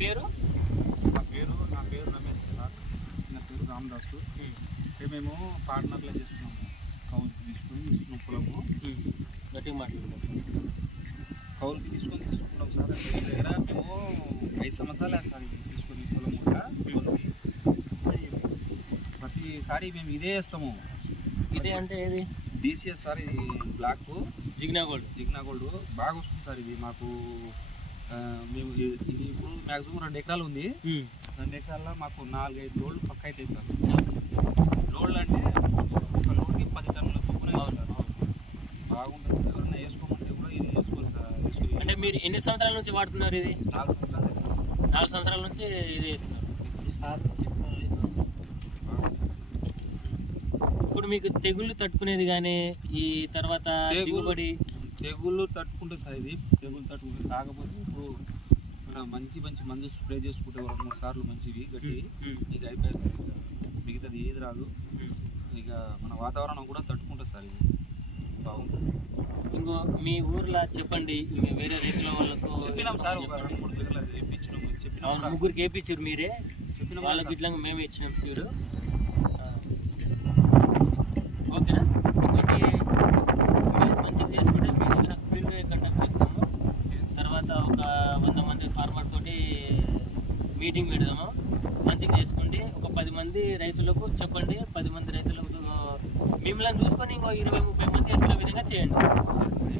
పేరు? నా పేరు నా పేరు రమేష్ సార్. నా పేరు రామదాస్. అంటే మేము పార్ట్నర్లో చేస్తున్నాము. కౌలుకి తీసుకొని ఇస్తున్నాం పొలము. గట్టిగా మాట్లాడుతున్నాం కౌలుకి తీసుకొని తీసుకుంటాం సార్. దగ్గర మేము ఐదు సంవత్సరాలే సార్ ఇది తీసుకొని పొలం కూడా. ప్రతిసారి మేము ఇదే చేస్తాము. ఇదే అంటే ఏది? డీసీఎస్ సార్ ఇది బ్లాక్. జిగ్నా గోల్డ్. జిగ్నా గోల్డ్. బాగా వస్తుంది సార్ ఇది. మాకు మేము ఇది ఇప్పుడు మ్యాక్సిమం రెండు ఎకరాలు ఉంది. రెండు ఎకరాల్లో మాకు నాలుగైదు లోడ్లు పక్క అవుతాయి సార్. లోడ్లు అంటే ఒక లోడ్కి పది టన్నుల చొప్పున అవుతుంది సార్. బాగుంటుంది సార్. ఎవరైనా వేసుకోమంటే కూడా ఇది వేసుకోవాలి సార్. వేసుకొని అంటే మీరు ఎన్ని సంవత్సరాల నుంచి వాడుతున్నారు ఇది? నాలుగు సంవత్సరాలు నాలుగు సంవత్సరాల నుంచి ఇది వేస్తున్నారు. సార్ ఇప్పుడు మీకు తెగుళ్ళు తట్టుకునేది కానీ ఈ తర్వాత దిగుబడి తెగుళ్ళు తట్టుకుంటే సార్ ఇది. తెగుళ్ళు తట్టుకుంటే కాకపోతే ఇప్పుడు మన మంచి మంచి మందు స్ప్రే చేసుకుంటే ఒక రెండు మూడు సార్లు మంచివి గట్టి. ఇక అయిపోయింది సార్ మిగతాది ఏది రాదు. ఇక మన వాతావరణం కూడా తట్టుకుంటుంది సార్ ఇది. బాగుంటుంది. ఇంకో మీ ఊర్లో చెప్పండి. వేరే రైతుల వాళ్ళకు చెప్పినాం సార్ ఒక రెండు మూడు దగ్గర చెప్పినాం సార్. ముగ్గురికి వేయించారు మీరే. చెప్పినాం వాళ్ళకి సార్. ఇట్లా మేమే ఇచ్చినాం సీడు ఓకేనా ఇంకోటి మీరు మంచిగా చేసుకుంటే మీ దగ్గర ఫీల్డ్ కండక్ట్ చేస్తాము తర్వాత ఒక వంద మంది ఫార్మర్ తోటి మీటింగ్ పెడదాము. మంచిగా చేసుకోండి ఒక పది మంది రైతులకు చెప్పండి పది మంది రైతులకు మిమ్మల్ని చూసుకొని ఇంకో ఇరవై ముప్పై మంది చేసుకునే విధంగా చేయండి.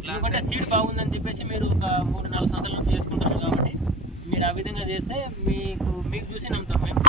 ఎందుకంటే సీడ్ బాగుందని చెప్పేసి మీరు ఒక మూడు నాలుగు సంవత్సరాల నుంచి చేసుకుంటారు కాబట్టి మీరు ఆ విధంగా చేస్తే మీకు మీకు చూసి నమ్ముతాం మేము.